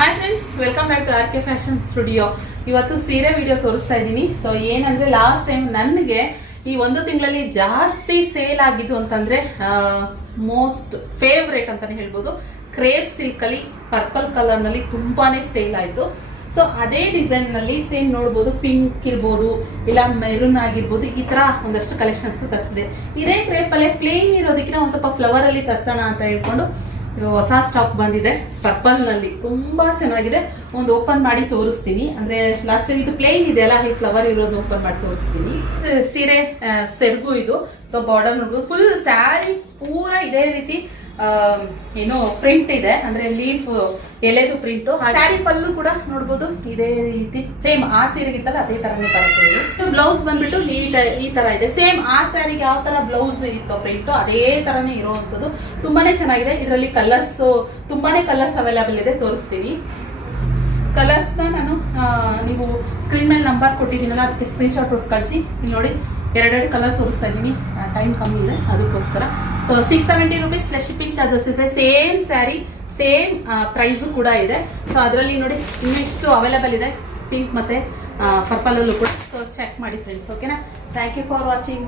Hi friends, welcome back to R K fashion studio. ಇವತ್ತು ಸೀರೆ video ತೋರಿಸ್ತಾ ಇದ್ದೀನಿ. ಸೊ ಏನಂದ್ರೆ ಲಾಸ್ಟ್ ಟೈಮ್ ನನಗೆ ಈ ಒಂದು ತಿಂಗಳಲ್ಲಿ ಜಾಸ್ತಿ ಸೇಲ್ ಆಗಿದ್ದು ಅಂತಂದ್ರೆ ಮೋಸ್ಟ್ ಫೇವ್ರೇಟ್ ಅಂತಾನೆ ಹೇಳ್ಬೋದು. ಕ್ರೇಪ್ ಸಿಲ್ಕ್ ಅಲ್ಲಿ ಪರ್ಪಲ್ ಕಲರ್ ನಲ್ಲಿ ತುಂಬಾನೇ ಸೇಲ್ ಆಯ್ತು. ಸೊ ಅದೇ ಡಿಸೈನ್ ನಲ್ಲಿ ಸೇಮ್ ನೋಡ್ಬೋದು, ಪಿಂಕ್ ಇರ್ಬೋದು ಇಲ್ಲ ಮೆರೂನ್ ಆಗಿರ್ಬೋದು, ಈ ತರ ಒಂದಷ್ಟು ಕಲೆಕ್ಷನ್ಸ್ ತರಿಸಿದೆ. ಇದೇ ಕ್ರೇಪ್ ಅಲ್ಲೇ ಪ್ಲೇನ್ ಇರೋದಕ್ಕಿಂತ ಒಂದ್ ಸ್ವಲ್ಪ ಫ್ಲವರ್ ಅಲ್ಲಿ ತರ್ಸೋಣ ಅಂತ ಹೇಳ್ಕೊಂಡು ಹೊಸ ಸ್ಟಾಕ್ ಬಂದಿದೆ. ಪರ್ಪಲ್ ನಲ್ಲಿ ತುಂಬಾ ಚೆನ್ನಾಗಿದೆ. ಒಂದು ಓಪನ್ ಮಾಡಿ ತೋರಿಸ್ತೀನಿ. ಅಂದ್ರೆ ಲಾಸ್ಟ್ ಟೈಮ್ ಇದು ಪ್ಲೇನ್ ಇದೆ ಅಲ್ಲ, ಈ ಫ್ಲವರ್ ಇರೋದು ಓಪನ್ ಮಾಡಿ ತೋರಿಸ್ತೀನಿ. ಸೀರೆ ಸೆರಗು ಇದು. ಸೊ ಬಾರ್ಡರ್ ನೋಡ್ಬೋದು, ಫುಲ್ ಸ್ಯಾರಿ ಪೂರ ಇದೇ ರೀತಿ ಏನೋ ಪ್ರಿಂಟ್ ಇದೆ, ಅಂದ್ರೆ ಲೀಫ್ ಎಲೆದು ಪ್ರಿಂಟ್. ಸ್ಯಾರಿ ಪಲ್ಲು ಕೂಡ ನೋಡ್ಬೋದು ಇದೇ ರೀತಿ ಸೇಮ್ ಆ ಸೀರೆಗಿತ್ತಲ್ಲ ಅದೇ ತರನೇ ಬರುತ್ತೆ. ಇದು ಬ್ಲೌಸ್ ಬಂದ್ಬಿಟ್ಟು ಈ ತರ ಇದೆ. ಸೇಮ್ ಆ ಸ್ಯಾರಿಗೆ ಯಾವ ತರ ಬ್ಲೌಸ್ ಇತ್ತು ಪ್ರಿಂಟ್ ಅದೇ ತರನೇ ಇರುವಂತದ್ದು. ತುಂಬಾನೇ ಚೆನ್ನಾಗಿದೆ. ಇದರಲ್ಲಿ ಕಲರ್ಸ್ ತುಂಬಾನೇ ಕಲರ್ಸ್ ಅವೈಲೇಬಲ್ ಇದೆ, ತೋರಿಸ್ತೀನಿ. ಕಲರ್ಸ್ ನಾನು ನೀವು ಸ್ಕ್ರೀನ್ ಮೇಲೆ ನಂಬರ್ ಕೊಟ್ಟಿದ್ದೀನಲ್ಲ, ಅದಕ್ಕೆ ಸ್ಕ್ರೀನ್ ಶಾಟ್ ಕೊಟ್ಟು ಕಳಿಸಿ. ಇಲ್ಲಿ ನೋಡಿ, ಎರಡೆರಡು ಕಲರ್ ತೋರಿಸ್ತಾ ಇದ್ದೀನಿ. ಟೈಮ್ ಕಮ್ಮಿ ಇದೆ ಅದಕ್ಕೋಸ್ಕರ. So 670 rupees plus shipping charges ಇದೆ. ಸೇಮ್ ಸ್ಯಾರಿ ಸೇಮ್ ಪ್ರೈಸು ಕೂಡ ಇದೆ. ಸೊ ಅದರಲ್ಲಿ ನೋಡಿ ಇನ್ನಿಷ್ಟು ಅವೈಲೇಬಲ್ ಇದೆ, ಪಿಂಕ್ ಮತ್ತೆ ಪರ್ಪಲ್ ಅಲ್ಲೂ ಕೂಡ. ಸೊ ಚೆಕ್ ಮಾಡಿ ಫ್ರೆಂಡ್ಸ್, ಓಕೆನಾ? Thank you for watching.